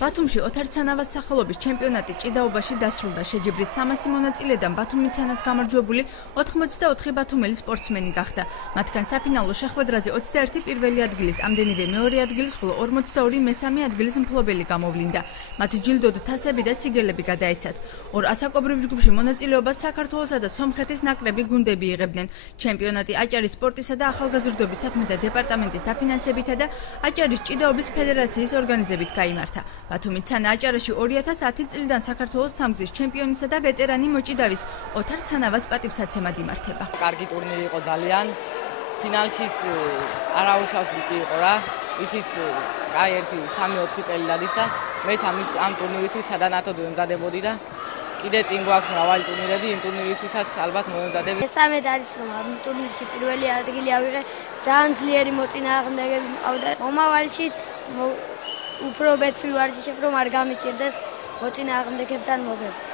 ბათუმში ოთარ ცანავას სახელობის ჩემპიონატი ჭიდაობაში დასრულდა. შეჯიბრის 300 მონაწილედან ბათუმი ცანას გამარჯვებული 84 ბათუმელი სპორტსმენი გახდა. მათგან საფინალო შეხვედრაზე 21 პირველი ადგილის, ამდენივე მეორე ადგილის, ხოლო 42 მესამე ადგილის მფლობელი გამოვლინდა. მათ ჯილდოდ თასები და სიგელები გადაეცათ. ორ ასაკობრივ ჯგუფში მონაწილეობას საქართველოსა და სომხეთის ნაკრები გუნდები იღებდნენ. ჩემპიონატი აჭარის სპორტისა და ახალგაზრდობის საქმეთა დეპარტამენტის დაფინანსებითა და აჭარის ჭიდაობის ფედერაციის ორგანიზებით გაიმართა. ბათუმი ცანა აჭარაში 2010 წლიდან საქართველოს სამგზის ჩემპიონისა და ვეტერანი მოჭიდავის ოთარ ცანავას პატივსაცემად იმართება. კარგი ტურნირი იყო ძალიან. ფინალშიც არავისავს ბიჭი იყო რა. ისიც კაი 1-3-4 წელი დადის და მეც ამ ტურნირისთვის სადანათოდ ვემზადებოდი და კიდე წინ გვაქვს მრავალი ტურნირები, იმ ტურნირისთვისაც ალბათ მოვემზადები. მესამედ არის რომ ამ ტურნირში პირველი ადგილი ავიღე, ძალიან ძლიერი მოწინააღმდეგეები მყავდა. მომავალშიც უფრო მეც ვივარჯიშებ რომ არ გამიჭირდეს მოწინააღმდეგებთან მოგება.